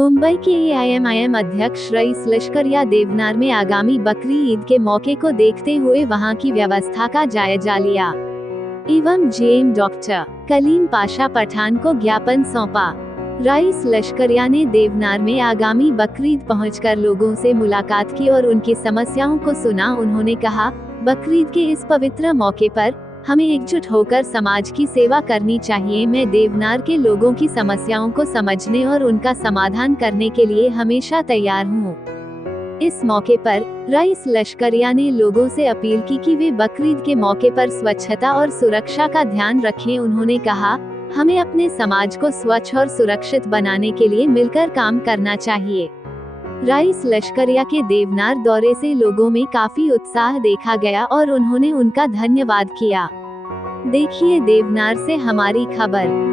मुंबई के एआईएमआईएम अध्यक्ष रईस लश्करिया देवनार में आगामी बकरी ईद के मौके को देखते हुए वहां की व्यवस्था का जायजा लिया एवं जेएम डॉक्टर कलीम पाशा पठान को ज्ञापन सौंपा। रईस लश्करिया ने देवनार में आगामी बकरीद पहुंचकर लोगों से मुलाकात की और उनकी समस्याओं को सुना। उन्होंने कहा, बकरीद के इस पवित्र मौके पर हमें एकजुट होकर समाज की सेवा करनी चाहिए। मैं देवनार के लोगों की समस्याओं को समझने और उनका समाधान करने के लिए हमेशा तैयार हूँ। इस मौके पर रईस लश्करिया ने लोगों से अपील की कि वे बकरीद के मौके पर स्वच्छता और सुरक्षा का ध्यान रखें। उन्होंने कहा, हमें अपने समाज को स्वच्छ और सुरक्षित बनाने के लिए मिलकर काम करना चाहिए। रईस लश्करिया के देवनार दौरे से लोगों में काफी उत्साह देखा गया और उन्होंने उनका धन्यवाद किया। देखिए देवनार से हमारी खबर।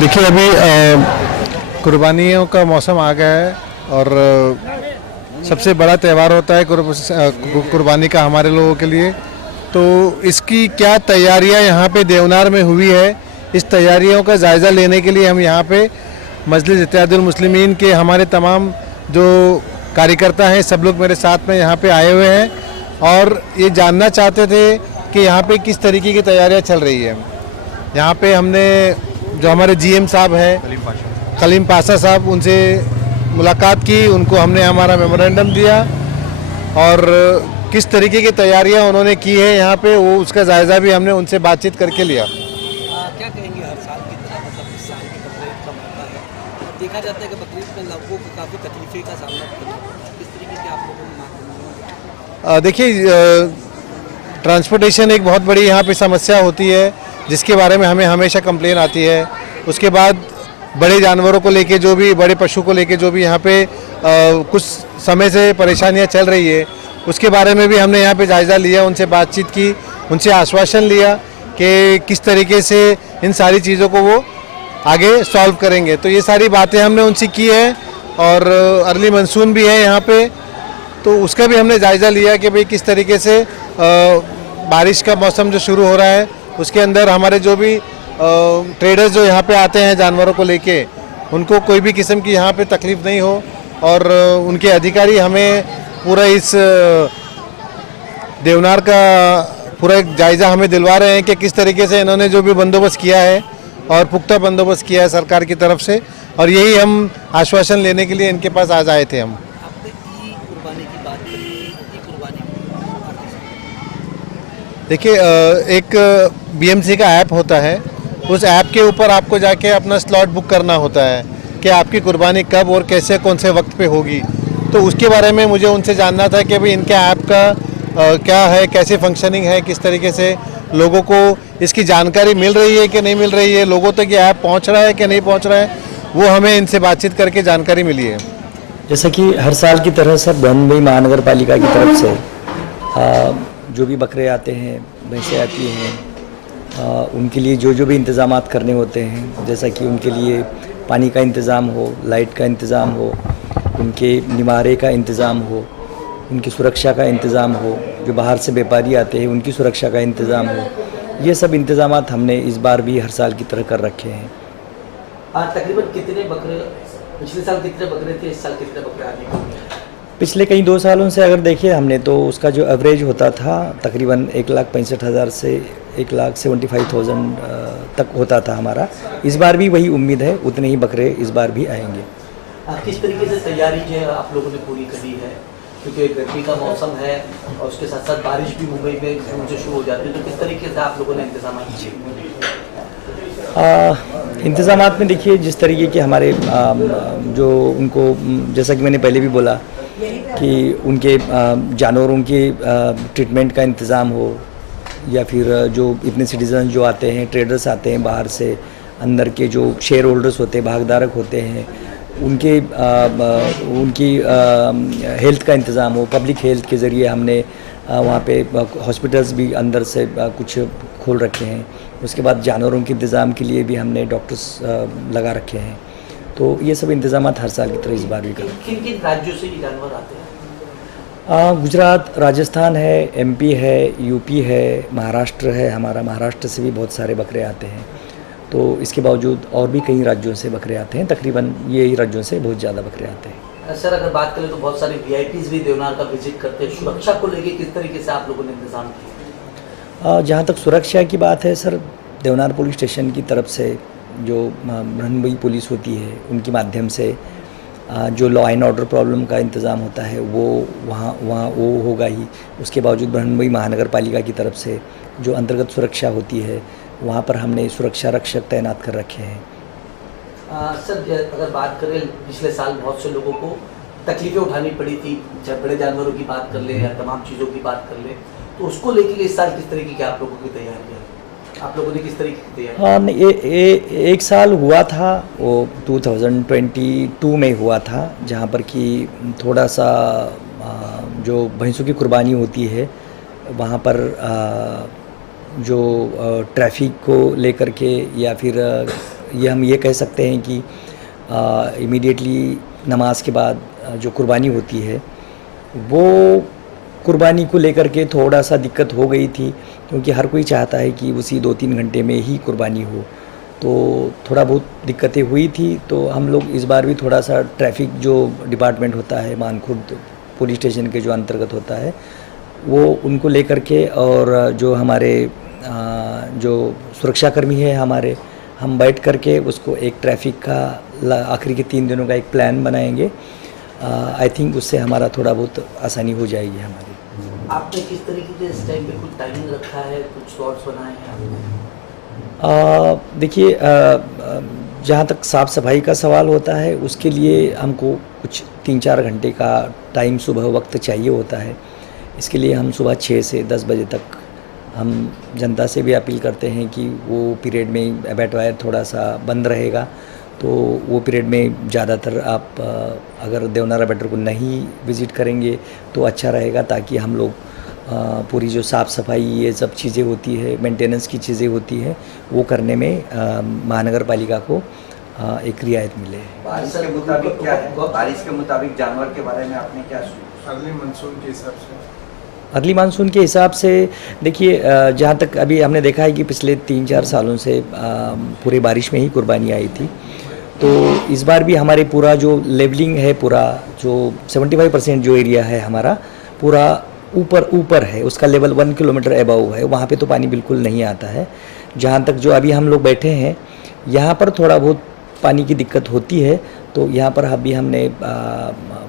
देखिए अभी कुर्बानियों का मौसम आ गया है और सबसे बड़ा त्यौहार होता है कुर्बानी का हमारे लोगों के लिए। तो इसकी क्या तैयारियां यहाँ पे देवनार में हुई है, इस तैयारियों का जायज़ा लेने के लिए हम यहाँ पे मजलिस इत्तेहादुल मुस्लिमीन के हमारे तमाम जो कार्यकर्ता हैं सब लोग मेरे साथ में यहाँ पे आए हुए हैं और ये जानना चाहते थे कि यहाँ पे किस तरीके की तैयारियाँ चल रही है। यहाँ पे हमने जो हमारे जीएम साहब हैं कलीम पाशा साहब, उनसे मुलाकात की, उनको हमने हमारा मेमोरेंडम दिया और किस तरीके की तैयारियां उन्होंने की है यहाँ पे वो उसका जायज़ा भी हमने उनसे बातचीत करके लिया। क्या कहेंगे, हर साल की तरह मतलब इस साल की बकरीद का मौका है और देखा जाता है कि बकरीद में लोगों को काफ़ी तकलीफ़ें का सामना करना है, किस तरीके के आप लोगों ने देखिए ट्रांसपोर्टेशन एक बहुत बड़ी यहाँ पे समस्या होती है जिसके बारे में हमें हमेशा कंप्लेन आती है। उसके बाद बड़े जानवरों को लेके जो भी बड़े पशु को लेके जो भी यहाँ पे कुछ समय से परेशानियाँ चल रही है उसके बारे में भी हमने यहाँ पे जायज़ा लिया, उनसे बातचीत की, उनसे आश्वासन लिया कि किस तरीके से इन सारी चीज़ों को वो आगे सॉल्व करेंगे। तो ये सारी बातें हमने उनसे की है और अर्ली मानसून भी है यहाँ पे, तो उसका भी हमने जायज़ा लिया कि भाई किस तरीके से बारिश का मौसम जो शुरू हो रहा है उसके अंदर हमारे जो भी ट्रेडर्स जो यहाँ पे आते हैं जानवरों को लेके उनको कोई भी किस्म की यहाँ पे तकलीफ़ नहीं हो और उनके अधिकारी हमें पूरा इस देवनार का पूरा एक जायज़ा हमें दिलवा रहे हैं कि किस तरीके से इन्होंने जो भी बंदोबस्त किया है और पुख्ता बंदोबस्त किया है सरकार की तरफ से, और यही हम आश्वासन लेने के लिए इनके पास आज आए थे हम। देखिए एक बीएमसी का ऐप होता है, उस ऐप के ऊपर आपको जाके अपना स्लॉट बुक करना होता है कि आपकी कुर्बानी कब और कैसे कौन से वक्त पे होगी। तो उसके बारे में मुझे उनसे जानना था कि भाई इनके ऐप का क्या है, कैसे फंक्शनिंग है, किस तरीके से लोगों को इसकी जानकारी मिल रही है कि नहीं मिल रही है, लोगों तक ये ऐप पहुंच रहा है कि नहीं पहुंच रहा है, वो हमें इनसे बातचीत करके जानकारी मिली है। जैसा कि हर साल की तरह सर मुंबई महानगर पालिका की तरफ से जो भी बकरे आते हैं, भैंसें आती हैं, उनके लिए जो भी इंतज़ामात करने होते हैं, जैसा कि उनके लिए पानी का इंतज़ाम हो, लाइट का इंतज़ाम हो, उनके निवारे का इंतज़ाम हो, उनकी सुरक्षा का इंतज़ाम हो, जो बाहर से व्यापारी आते हैं उनकी सुरक्षा का इंतज़ाम हो, ये सब इंतज़ामात हमने इस बार भी हर साल की तरह कर रखे हैं। तकरीबन कितने बकरे, पिछले साल कितने बकरे थे, इस साल कितने बकरे आने के लिए? पिछले कई 2 सालों से अगर देखें हमने तो उसका जो एवरेज होता था तकरीबन 1,65,000 से 1,75,000 तक होता था हमारा। इस बार भी वही उम्मीद है, उतने ही बकरे इस बार भी आएंगे। किस तरीके से तैयारी जो है आप लोगों ने पूरी करी है, क्योंकि गर्मी का मौसम है और उसके साथ साथ बारिश भी मुंबई में जून से शुरू हो जाती है, तो किस तरीके से आप लोगों ने इंतजाम किए? इंतज़ामात में देखिए जिस तरीके के हमारे जो उनको, जैसा कि मैंने पहले भी बोला कि उनके जानवरों के ट्रीटमेंट का इंतज़ाम हो, या फिर जो इतने सिटीजन जो आते हैं, ट्रेडर्स आते हैं बाहर से, अंदर के जो शेयर होल्डर्स होते हैं, भागधारक होते हैं, उनकी हेल्थ का इंतज़ाम हो। पब्लिक हेल्थ के ज़रिए हमने वहाँ पे हॉस्पिटल्स भी अंदर से कुछ खोल रखे हैं। उसके बाद जानवरों के इंतज़ाम के लिए भी हमने डॉक्टर्स लगा रखे हैं। तो ये सब इंतज़ामात हर साल की तरह इस बार भी करें। किन किन राज्यों से ये जानवर आते हैं? गुजरात, राजस्थान है, एमपी है, यूपी है, महाराष्ट्र है, हमारा महाराष्ट्र से भी बहुत सारे बकरे आते हैं। तो इसके बावजूद और भी कई राज्यों से बकरे आते हैं, तकरीबन यही राज्यों से बहुत ज़्यादा बकरे आते हैं। सर अगर बात करें तो बहुत सारे वीआईपीज भी देवनार का विजिट करते हैं, सुरक्षा को लेके किस तरीके से आप लोगों ने इंतजाम किया? जहाँ तक सुरक्षा की बात है सर, देवनार पुलिस स्टेशन की तरफ से जो ब्रह्ममुंबई पुलिस होती है उनके माध्यम से जो लॉ एंड ऑर्डर प्रॉब्लम का इंतज़ाम होता है वो वहाँ वो होगा ही। उसके बावजूद ब्रह्ममुंबई महानगर पालिका की तरफ से जो अंतर्गत सुरक्षा होती है वहाँ पर हमने सुरक्षा रक्षक तैनात कर रखे हैं। सर अगर बात करें, पिछले साल बहुत से लोगों को तकलीफें उठानी पड़ी थी, चाहे बड़े जानवरों की बात कर ले या तमाम चीज़ों की बात कर ले, तो उसको लेके इस साल किस तरीके की आप लोगों की तैयारी है? आप लोगों ने किस तरीके की तैयारी? हाँ, एक साल हुआ था, वो 2022 में हुआ था, जहाँ पर कि थोड़ा सा जो भैंसों की कुर्बानी होती है वहाँ पर जो ट्रैफिक को लेकर के, या फिर ये हम ये कह सकते हैं कि इमीडिएटली नमाज के बाद जो कुर्बानी होती है वो कुर्बानी को लेकर के थोड़ा सा दिक्कत हो गई थी, क्योंकि हर कोई चाहता है कि उसी 2-3 घंटे में ही कुर्बानी हो। तो थोड़ा बहुत दिक्कतें हुई थी। तो हम लोग इस बार भी थोड़ा सा ट्रैफिक जो डिपार्टमेंट होता है मानखुर्द पुलिस स्टेशन के जो अंतर्गत होता है वो उनको लेकर के, और जो हमारे जो सुरक्षाकर्मी है हमारे, हम बैठ करके उसको एक ट्रैफिक का आखिरी के 3 दिनों का एक प्लान बनाएंगे। आई थिंक उससे हमारा थोड़ा बहुत आसानी हो जाएगी हमारी। आपने किस तरीके से इस टाइम पे कुछ टाइमिंग रखा है, कुछ शॉर्ट्स बनाए हैं आपने? देखिए, जहाँ तक साफ़ सफाई का सवाल होता है उसके लिए हमको कुछ 3-4 घंटे का टाइम सुबह वक्त चाहिए होता है। इसके लिए हम सुबह 6 से 10 बजे तक हम जनता से भी अपील करते हैं कि वो पीरियड में एबैटवायर थोड़ा सा बंद रहेगा, तो वो पीरियड में ज़्यादातर आप अगर देवनार एबैटर को नहीं विज़िट करेंगे तो अच्छा रहेगा, ताकि हम लोग पूरी जो साफ़ सफाई ये सब चीज़ें होती है, मेंटेनेंस की चीज़ें होती है, वो करने में महानगर पालिका को एक रियायत मिले। बारिश के मुताबिक क्या है? बारिश के मुताबिक जानवर के बारे में आपने क्या सोचा? अगले मानसून के हिसाब से अगली मानसून के हिसाब से देखिए, जहाँ तक अभी हमने देखा है कि पिछले 3-4 सालों से पूरे बारिश में ही कुर्बानी आई थी। तो इस बार भी हमारे पूरा जो लेवलिंग है, पूरा जो 75% जो एरिया है हमारा पूरा ऊपर है, उसका लेवल 1 किलोमीटर अबव है, वहाँ पे तो पानी बिल्कुल नहीं आता है। जहाँ तक जो अभी हम लोग बैठे हैं यहाँ पर थोड़ा बहुत पानी की दिक्कत होती है, तो यहाँ पर अभी हमने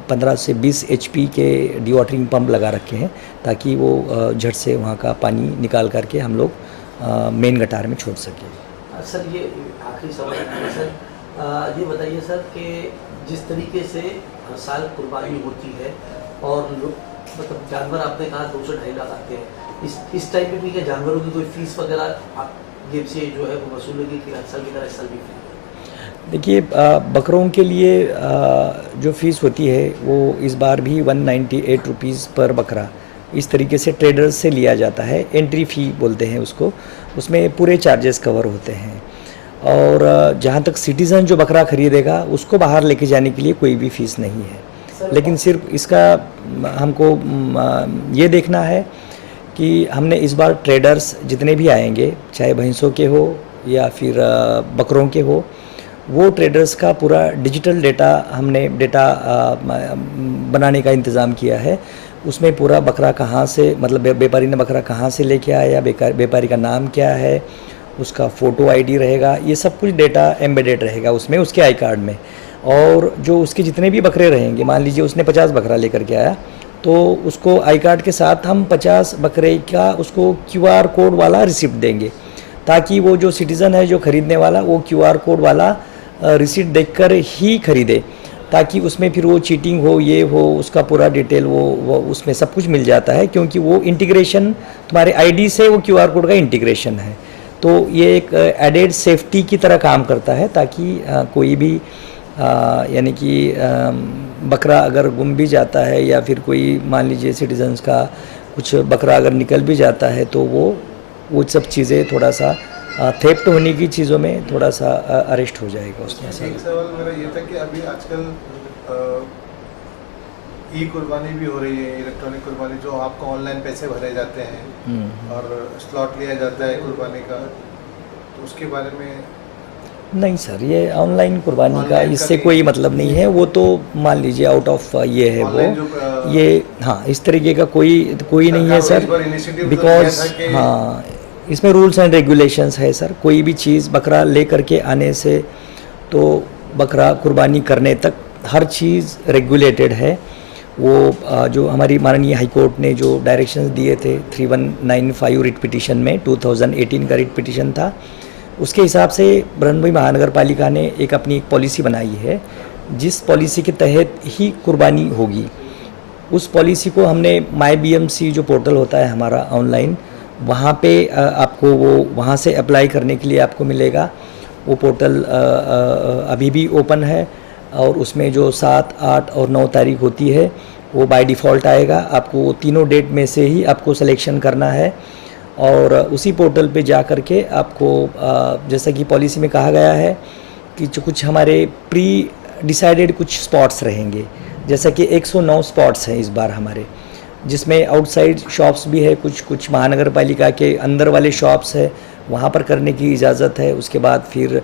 15 से 20 HP के डिवाटरिंग पंप लगा रखे हैं, ताकि वो झट से वहाँ का पानी निकाल करके हम लोग मेन गटार में छोड़ सकें। सर ये आखिरी सवाल है सर, ये बताइए सर कि जिस तरीके से हर साल कुर्बानी होती है और मतलब जानवर आपने कहा 2 से 2.5 लाख आते हैं, इस टाइम पे भी क्या जानवरों की कोई फीस वगैरह आप जेब से जो है वो वसूलेगी कि हर साल की तरह इस साल भी? देखिए, बकरों के लिए जो फ़ीस होती है वो इस बार भी 198 रुपीज़ पर बकरा इस तरीके से ट्रेडर्स से लिया जाता है। एंट्री फ़ी बोलते हैं उसको, उसमें पूरे चार्जेस कवर होते हैं। और जहाँ तक सिटीज़न जो बकरा खरीदेगा उसको बाहर लेके जाने के लिए कोई भी फ़ीस नहीं है, लेकिन सिर्फ इसका हमको ये देखना है कि हमने इस बार ट्रेडर्स जितने भी आएंगे, चाहे भैंसों के हो या फिर बकरों के हो, वो ट्रेडर्स का पूरा डिजिटल डेटा हमने बनाने का इंतज़ाम किया है। उसमें पूरा बकरा कहाँ से, मतलब व्यापारी ने बकरा कहाँ से लेके आया, व्यापारी का नाम क्या है, उसका फ़ोटो आईडी रहेगा, ये सब कुछ डेटा एम्बेडेड रहेगा उसमें, उसके आई कार्ड में। और जो उसके जितने भी बकरे रहेंगे, मान लीजिए उसने 50 बकरा लेकर के आया, तो उसको आई कार्ड के साथ हम 50 बकरे का उसको QR कोड वाला रिसिप्ट देंगे, ताकि वो जो सिटीज़न है जो ख़रीदने वाला, वो QR कोड वाला रिसिप्ट देखकर ही खरीदे, ताकि उसमें फिर वो चीटिंग हो, ये हो, उसका पूरा डिटेल वो उसमें सब कुछ मिल जाता है, क्योंकि वो इंटीग्रेशन तुम्हारे आईडी से वो QR कोड का इंटीग्रेशन है। तो ये एक एडेड सेफ्टी की तरह काम करता है, ताकि कोई भी यानी कि बकरा अगर गुम भी जाता है या फिर कोई मान लीजिए सिटीजन्स का कुछ बकरा अगर निकल भी जाता है, तो वो सब चीज़ें थोड़ा सा थेफ्ट होने की चीज़ों में थोड़ा सा अरेस्ट हो जाएगा उसमें। एक सवाल मेरा ये था कि अभी आजकल ई कुर्बानी भी हो रही है, इलेक्ट्रॉनिक कुर्बानी, जो आपको ऑनलाइन पैसे भरे जाते हैं और स्लॉट लिया जाता है कुर्बानी का, तो उसके बारे में नहीं सर, ये ऑनलाइन कुर्बानी का इससे कोई मतलब नहीं है। वो तो मान लीजिए आउट ऑफ ये है वो, ये हाँ इस तरीके का कोई नहीं है सर, बिकॉज हाँ इसमें रूल्स एंड रेगुलेशंस है सर। कोई भी चीज़ बकरा ले करके आने से तो बकरा कुर्बानी करने तक हर चीज़ रेगुलेटेड है। वो जो हमारी माननीय हाई कोर्ट ने जो डायरेक्शंस दिए थे 3195 रिट पिटीशन में, 2018 का रिट पिटीशन था, उसके हिसाब से ब्रह्मपुर महानगर पालिका ने अपनी एक पॉलिसी बनाई है, जिस पॉलिसी के तहत ही कुर्बानी होगी। उस पॉलिसी को हमने माई BMC जो पोर्टल होता है हमारा ऑनलाइन, वहाँ पे आपको वो वहाँ से अप्लाई करने के लिए आपको मिलेगा। वो पोर्टल अभी भी ओपन है और उसमें जो 7, 8 और 9 तारीख होती है वो बाय डिफ़ॉल्ट आएगा। आपको वो तीनों डेट में से ही आपको सिलेक्शन करना है और उसी पोर्टल पे जा कर के आपको जैसा कि पॉलिसी में कहा गया है कि जो कुछ हमारे प्री डिसाइडेड कुछ स्पॉट्स रहेंगे, जैसा कि 109 स्पॉट्स हैं इस बार हमारे, जिसमें आउटसाइड शॉप्स भी है, कुछ महानगर पालिका के अंदर वाले शॉप्स है, वहाँ पर करने की इजाज़त है। उसके बाद फिर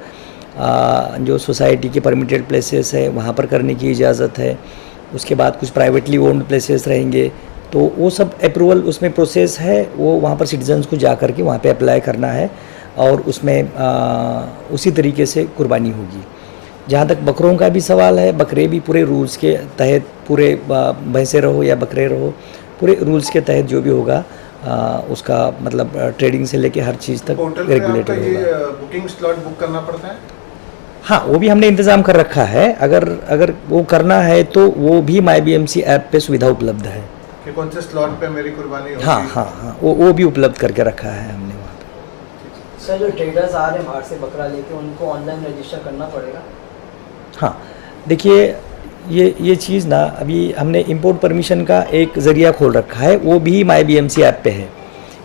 जो सोसाइटी के परमिटेड प्लेसेस है वहाँ पर करने की इजाज़त है। उसके बाद कुछ प्राइवेटली ओन्ड प्लेसेस रहेंगे, तो वो सब अप्रूवल उसमें प्रोसेस है, वो वहाँ पर सिटीजन्स को जा कर के वहाँ पे अप्लाई करना है और उसमें उसी तरीके से कुर्बानी होगी। जहाँ तक बकरों का भी सवाल है, बकरे भी पूरे रूल्स के तहत, पूरे भैंसे रहो या बकरे रहो, पूरे रूल्स के तहत जो भी होगा उसका मतलब ट्रेडिंग से लेके हर चीज़ तक रेगुलेटेड होगा। बुकिंग स्लॉट बुक करना पड़ता है? हाँ, वो भी हमने इंतज़ाम कर रखा है। अगर वो करना है तो वो भी माई BMC ऐप पे सुविधा उपलब्ध है कि कौन से स्लॉट पे मेरी कुर्बानी होगी। हाँ, वो भी उपलब्ध करके रखा है हमने वहाँ पे। सर जो ट्रेडर्स आ रहे हैं बाहर से बकरा लेके, उनको ऑनलाइन रजिस्टर करना पड़ेगा? हाँ, देखिए ये चीज़ ना अभी हमने इंपोर्ट परमिशन का एक ज़रिया खोल रखा है, वो भी माई BMC ऐप पे है।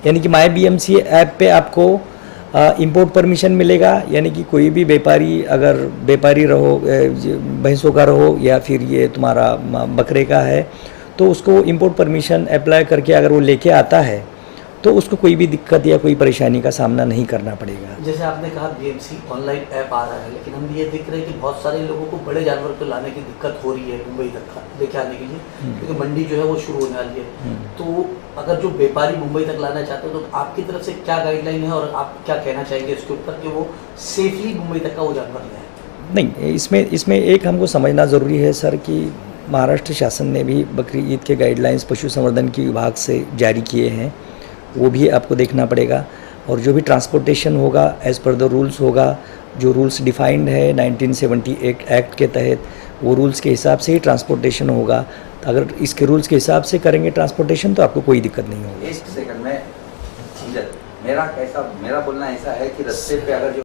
यानी कि माई BMC ऐप पे आपको इंपोर्ट परमिशन मिलेगा, यानी कि कोई भी व्यापारी, अगर व्यापारी रहो, भैंसों का रहो या फिर ये तुम्हारा बकरे का है, तो उसको इंपोर्ट परमिशन अप्लाई करके अगर वो लेके आता है तो उसको कोई भी दिक्कत या कोई परेशानी का सामना नहीं करना पड़ेगा। जैसे आपने कहा BMC ऑनलाइन ऐप आ रहा है, लेकिन हम ये देख रहे हैं कि बहुत सारे लोगों को बड़े जानवर को लाने की दिक्कत हो रही है मुंबई तक लेके आने के लिए, क्योंकि मंडी जो है वो शुरू होने वाली है। तो अगर जो व्यापारी मुंबई तक लाना चाहते हो तो आपकी तरफ से क्या गाइडलाइन है और आप क्या कहना चाहेंगे इसके ऊपर कि वो सेफली मुंबई तक का वो जानवर ले आए? नहीं, इसमें एक हमको समझना ज़रूरी है सर कि महाराष्ट्र शासन ने भी बकरी ईद के गाइडलाइंस पशु संवर्धन की विभाग से जारी किए हैं, वो भी आपको देखना पड़ेगा। और जो भी ट्रांसपोर्टेशन होगा एज़ पर द रूल्स होगा, जो रूल्स डिफाइंड है 1978 एक्ट के तहत, वो रूल्स के हिसाब से ही ट्रांसपोर्टेशन होगा। अगर इसके रूल्स के हिसाब से करेंगे ट्रांसपोर्टेशन तो आपको कोई दिक्कत नहीं होगी। एक सेकंड में मेरा बोलना ऐसा है कि रास्ते पे अगर जो